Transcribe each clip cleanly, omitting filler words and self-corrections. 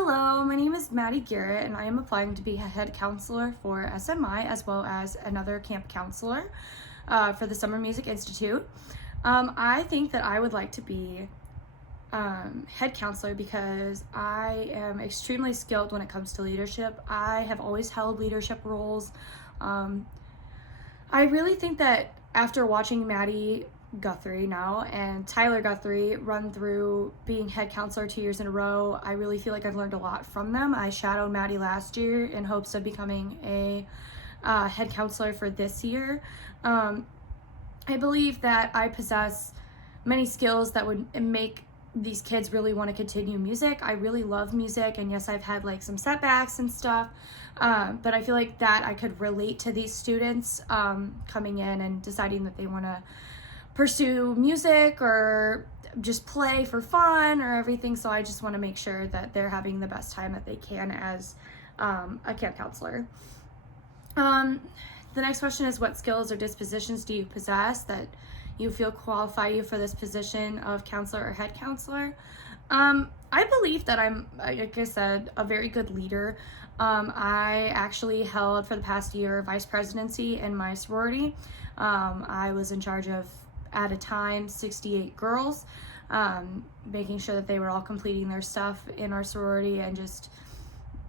Hello, my name is Maddie Garrett, and I am applying to be a head counselor for SMI as well as another camp counselor for the Summer Music Institute. I think that I would like to be head counselor because I am extremely skilled when it comes to leadership. I have always held leadership roles. I really think that after watching Maddie Guthrie now and Tyler Guthrie run through being head counselor 2 years in a row, I really feel like I've learned a lot from them. I shadowed Maddie last year in hopes of becoming a head counselor for this year. I believe that I possess many skills that would make these kids really want to continue music. I really love music, and yes, I've had like some setbacks and stuff, but I feel like that I could relate to these students coming in and deciding that they want to pursue music or just play for fun or everything. So I just want to make sure that they're having the best time that they can as a camp counselor. The next question is, what skills or dispositions do you possess that you feel qualify you for this position of counselor or head counselor? I believe that I'm, like I said, a very good leader. I actually held for the past year vice presidency in my sorority. I was in charge of, at a time, 68 girls, making sure that they were all completing their stuff in our sorority and just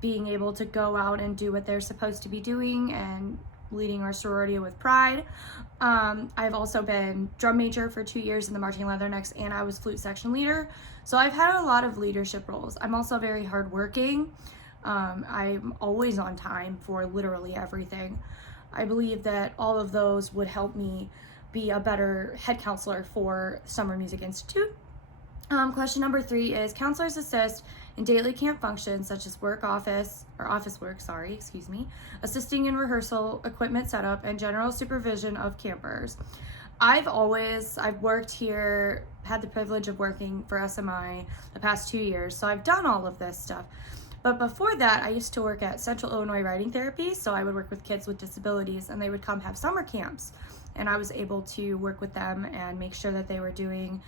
being able to go out and do what they're supposed to be doing and leading our sorority with pride. I've also been drum major for 2 years in the Marching Leathernecks, and I was flute section leader. So I've had a lot of leadership roles. I'm also very hardworking. I'm always on time for literally everything. I believe that all of those would help me be a better head counselor for Summer Music Institute. Question number 3 is, counselors assist in daily camp functions such as office work, assisting in rehearsal, equipment setup, and general supervision of campers. I've worked here, had the privilege of working for SMI the past 2 years, so I've done all of this stuff. But before that, I used to work at Central Illinois Writing Therapy, so I would work with kids with disabilities, and they would come have summer camps, and I was able to work with them and make sure that they were doing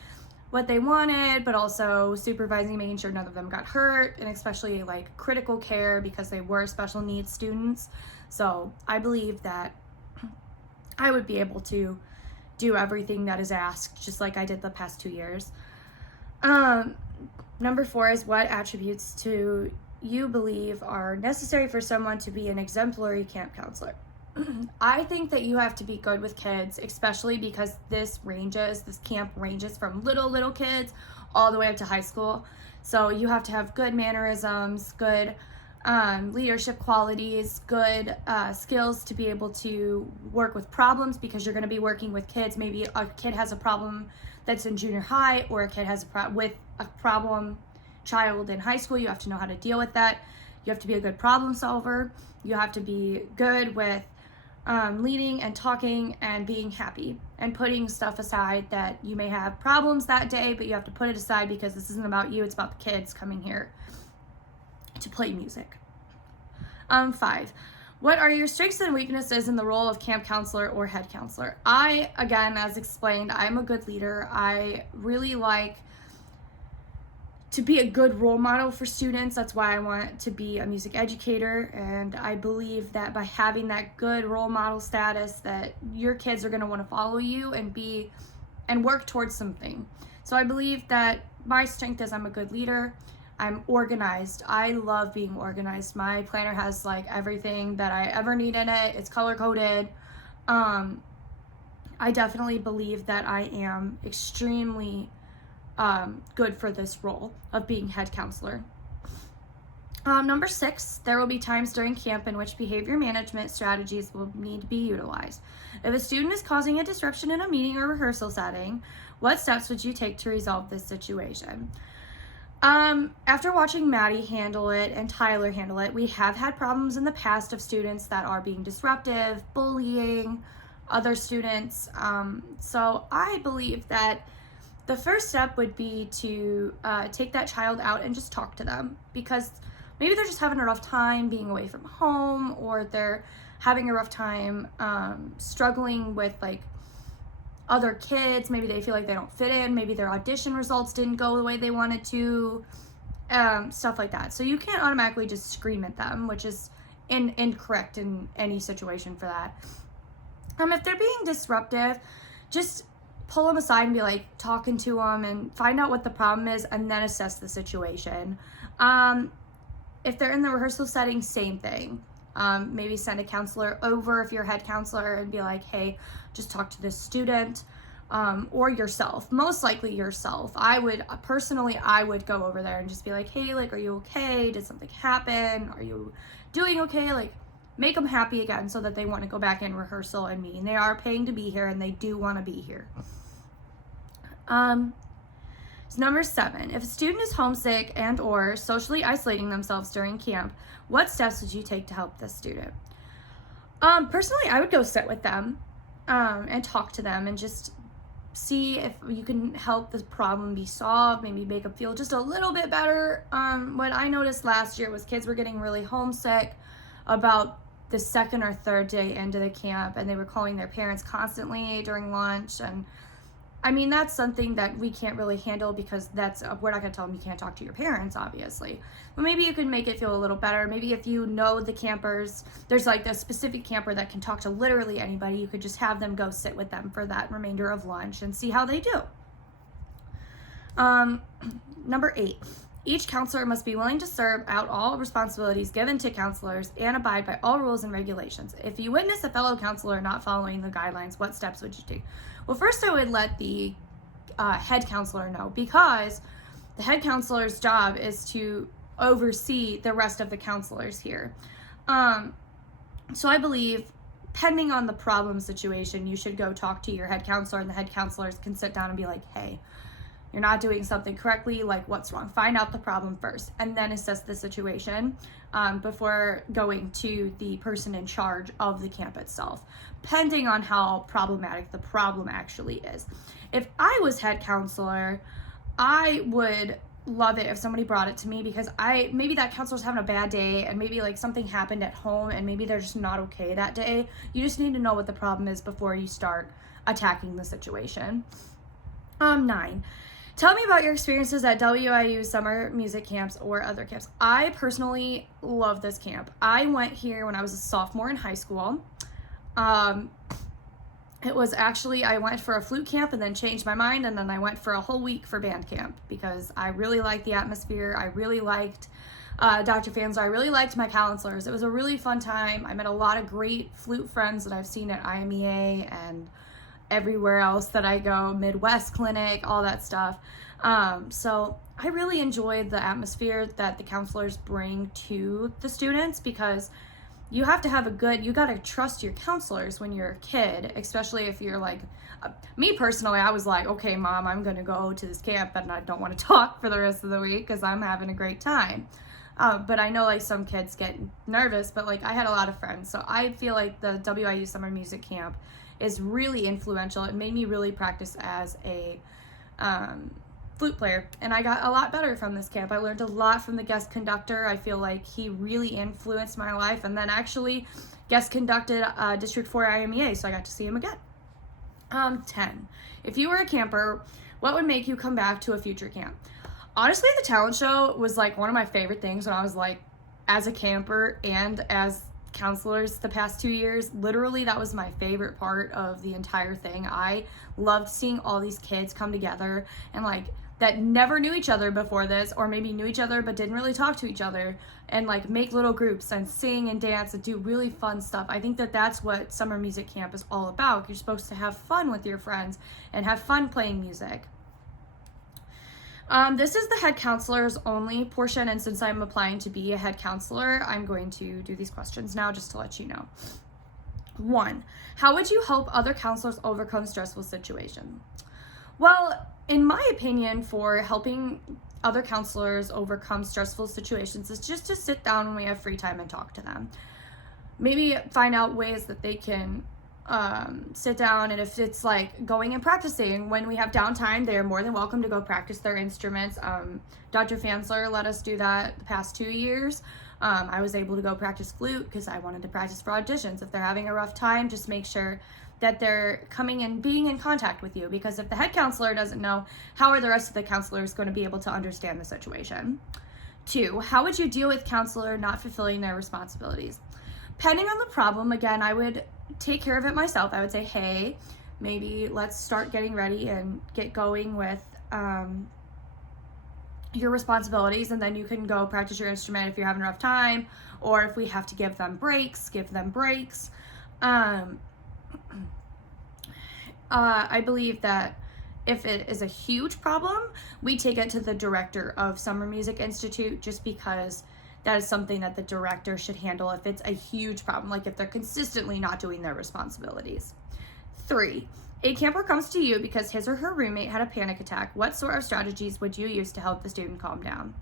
what they wanted, but also supervising, making sure none of them got hurt, and especially like critical care because they were special needs students. So I believe that I would be able to do everything that is asked, just like I did the past 2 years. Number 4 is, what attributes do you believe are necessary for someone to be an exemplary camp counselor? I think that you have to be good with kids, especially because this camp ranges from little kids all the way up to high school. So you have to have good mannerisms, good leadership qualities, good skills to be able to work with problems, because you're going to be working with kids. Maybe a kid has a problem that's in junior high, or a kid has with a problem child in high school. You have to know how to deal with that. You have to be a good problem solver. You have to be good with leading and talking and being happy and putting stuff aside that you may have problems that day, but you have to put it aside because this isn't about you, it's about the kids coming here to play music. 5, what are your strengths and weaknesses in the role of camp counselor or head counselor? Again, as explained, I'm a good leader. I really like to be a good role model for students. That's why I want to be a music educator, and I believe that by having that good role model status, that your kids are going to want to follow you and work towards something. So I believe that my strength is I'm a good leader. I'm organized. I love being organized. My planner has like everything that I ever need in it. It's color coded. I definitely believe that I am extremely good for this role of being head counselor. Number 6, there will be times during camp in which behavior management strategies will need to be utilized. If a student is causing a disruption in a meeting or rehearsal setting, what steps would you take to resolve this situation? After watching Maddie handle it and Tyler handle it, we have had problems in the past of students that are being disruptive, bullying other students. So I believe that the first step would be to take that child out and just talk to them, because maybe they're just having a rough time being away from home, or they're having a rough time struggling with like other kids. Maybe they feel like they don't fit in. Maybe their audition results didn't go the way they wanted to. stuff like that. So you can't automatically just scream at them, which is incorrect in any situation for that. If they're being disruptive, just pull them aside and be like talking to them and find out what the problem is and then assess the situation. If they're in the rehearsal setting, same thing. Maybe send a counselor over if you're a head counselor and be like, hey, just talk to this student, or yourself. Most likely yourself. I would go over there and just be like, hey, like, are you okay? Did something happen? Are you doing okay? Like, make them happy again so that they want to go back in rehearsal and meet. And they are paying to be here and they do want to be here. Number 7, if a student is homesick and or socially isolating themselves during camp, what steps would you take to help this student? Personally, I would go sit with them and talk to them and just see if you can help the problem be solved, maybe make them feel just a little bit better. What I noticed last year was kids were getting really homesick about the second or third day into the camp, and they were calling their parents constantly during lunch. And I mean, that's something that we can't really handle because we're not going to tell them you can't talk to your parents, obviously. But maybe you can make it feel a little better. Maybe if you know the campers, there's like a specific camper that can talk to literally anybody, you could just have them go sit with them for that remainder of lunch and see how they do. Number 8, each counselor must be willing to serve out all responsibilities given to counselors and abide by all rules and regulations. If you witness a fellow counselor not following the guidelines, what steps would you take? Well, first I would let the head counselor know, because the head counselor's job is to oversee the rest of the counselors here. So I believe, depending on the problem situation, you should go talk to your head counselor, and the head counselors can sit down and be like, hey, you're not doing something correctly, like what's wrong? Find out the problem first and then assess the situation before going to the person in charge of the camp itself, depending on how problematic the problem actually is. If I was head counselor, I would love it if somebody brought it to me, because maybe that counselor's having a bad day and maybe like something happened at home and maybe they're just not okay that day. You just need to know what the problem is before you start attacking the situation. 9. Tell me about your experiences at WIU summer music camps or other camps. I personally love this camp. I went here when I was a sophomore in high school. It was actually, I went for a flute camp and then changed my mind, and then I went for a whole week for band camp because I really liked the atmosphere. I really liked Dr. Fansler. I really liked my counselors. It was a really fun time. I met a lot of great flute friends that I've seen at IMEA and everywhere else that I go, Midwest Clinic, all that stuff. So I really enjoyed the atmosphere that the counselors bring to the students, because you have to have you got to trust your counselors when you're a kid, especially if you're like, me personally, I was like, okay, Mom, I'm going to go to this camp and I don't want to talk for the rest of the week because I'm having a great time. But I know like some kids get nervous, but like I had a lot of friends. So I feel like the WIU Summer Music Camp is really influential. It made me really practice as a flute player, and I got a lot better from this camp. I learned a lot from the guest conductor. I feel like he really influenced my life, and then actually guest conducted District 4 IMEA, so I got to see him again. 10. If you were a camper, what would make you come back to a future camp? Honestly, the talent show was like one of my favorite things when I was like as a camper and as counselors the past 2 years. Literally, that was my favorite part of the entire thing. I loved seeing all these kids come together and like that never knew each other before this, or maybe knew each other but didn't really talk to each other, and like make little groups and sing and dance and do really fun stuff. I think that that's what summer music camp is all about. You're supposed to have fun with your friends and have fun playing music. This is the head counselors only portion, and since I'm applying to be a head counselor, I'm going to do these questions now just to let you know. 1. How would you help other counselors overcome stressful situations? Well, in my opinion, for helping other counselors overcome stressful situations is just to sit down when we have free time and talk to them. Maybe find out ways that they can sit down, and if it's like going and practicing, when we have downtime, they're more than welcome to go practice their instruments. Dr. Fansler let us do that the past 2 years. I was able to go practice flute because I wanted to practice for auditions. If they're having a rough time, just make sure that they're coming and being in contact with you, because if the head counselor doesn't know, how are the rest of the counselors going to be able to understand the situation? 2, how would you deal with counselor not fulfilling their responsibilities? Depending on the problem, again, I would take care of it myself. I would say, hey, maybe let's start getting ready and get going with your responsibilities, and then you can go practice your instrument if you're having a rough time, or if we have to give them breaks, give them breaks. I believe that if it is a huge problem, we take it to the director of Summer Music Institute, just because that is something that the director should handle if it's a huge problem, like if they're consistently not doing their responsibilities. 3, a camper comes to you because his or her roommate had a panic attack. What sort of strategies would you use to help the student calm down?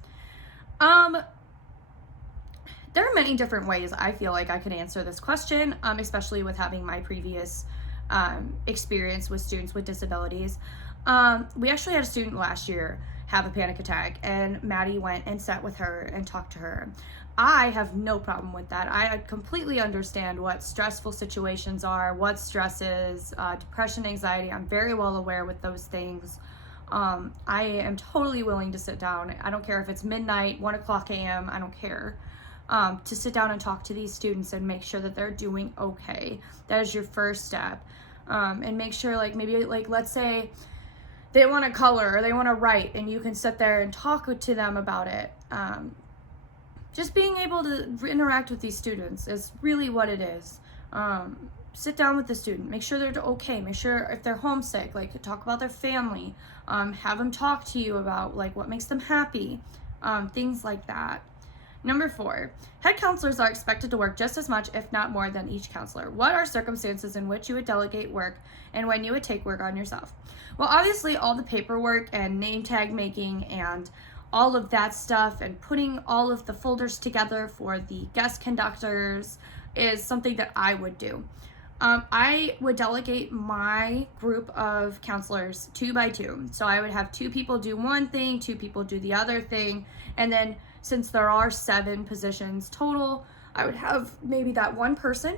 There are many different ways I feel like I could answer this question, especially with having my previous experience with students with disabilities. We actually had a student last year have a panic attack, and Maddie went and sat with her and talked to her. I have no problem with that. I completely understand what stressful situations are, what stress is, depression, anxiety. I'm very well aware with those things. I am totally willing to sit down. I don't care if it's midnight, 1 o'clock a.m., I don't care. To sit down and talk to these students and make sure that they're doing okay. That is your first step. And make sure, like, maybe, like, let's say they want to color or they want to write, and you can sit there and talk to them about it. Just being able to interact with these students is really what it is. Sit down with the student, make sure they're okay, make sure if they're homesick, like, talk about their family, have them talk to you about, like, what makes them happy, things like that. Number 4, head counselors are expected to work just as much, if not more, than each counselor. What are circumstances in which you would delegate work and when you would take work on yourself? Well, obviously, all the paperwork and name tag making and all of that stuff and putting all of the folders together for the guest conductors is something that I would do. I would delegate my group of counselors 2 by 2. So I would have 2 people do one thing, 2 people do the other thing, and then since there are 7 positions total, I would have maybe that one person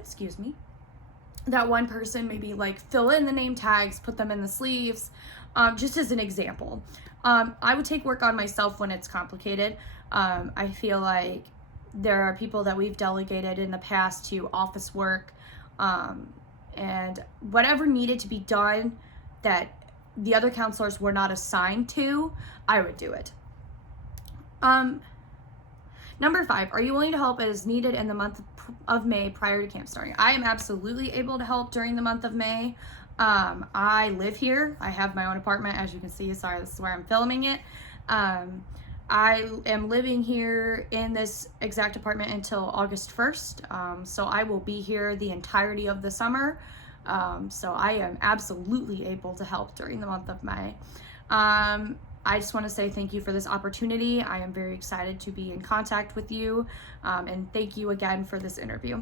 maybe, like, fill in the name tags, put them in the sleeves, just as an example. I would take work on myself when it's complicated. I feel like there are people that we've delegated in the past to office work, and whatever needed to be done that the other counselors were not assigned to, I would do it. Number 5, are you willing to help as needed in the month of May prior to camp starting? I am absolutely able to help during the month of May. I live here. I have my own apartment, as you can see. Sorry, this is where I'm filming it. I am living here in this exact apartment until August 1st. So I will be here the entirety of the summer. So I am absolutely able to help during the month of May. I just want to say thank you for this opportunity. I am very excited to be in contact with you, and thank you again for this interview.